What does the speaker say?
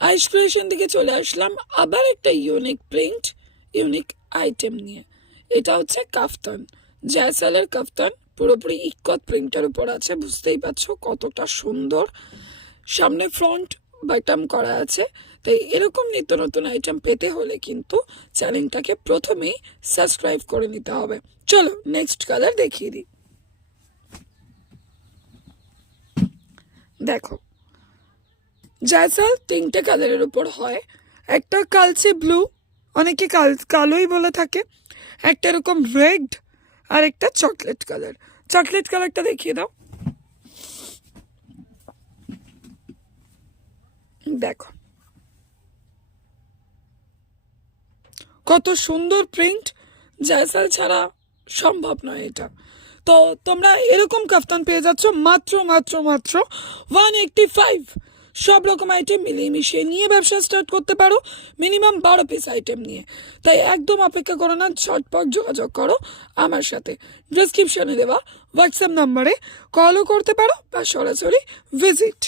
আইস থেকে চলে আসলাম। আবার একটা ইউনিক প্রিন্ট ইউনিক আইটেম নিয়ে। এটা হচ্ছে কাফতান। জয়সালের কাফতান পুরোপুরি ইকত প্রিন্টের উপর আছে, বুঝতেই পারছ কতটা সুন্দর। সামনে ফ্রন্ট বাটাম করা আছে। তাই এরকম নিত্য নতুন আইটেম পেতে হলে কিন্তু চ্যানেলটাকে প্রথমেই সাবস্ক্রাইব করে নিতে হবে। চলো নেক্সট কালার দেখিয়ে দিই। দেখো জায়সাল তিনটে কালারের উপর হয়। একটা কালচে ব্লু, অনেকে কাল, কালোই বলে থাকে। একটা এরকম রেড আর একটা চকলেট কালার। চকলেট কালারটা দেখিয়ে দাও। দেখো। কত সুন্দর প্রিন্ট। জায়সাল ছাড়া সম্ভব নয় এটা। তো তোমরা এরকম কাফতান পেয়ে যাচ্ছ মাত্র মাত্র মাত্র ওয়ান এইটটি ফাইভ সব রকম আইটেম মিলিয়ে মিশিয়ে নিয়ে ব্যবসা স্টার্ট করতে পারো মিনিমাম বারো পিস আইটেম নিয়ে। তাই একদম অপেক্ষা করো না, ঝটপট যোগাযোগ করো আমার সাথে। ডিসক্রিপশনে দেওয়া হোয়াটসঅ্যাপ নাম্বারে কলও করতে পারো বা সরাসরি ভিজিট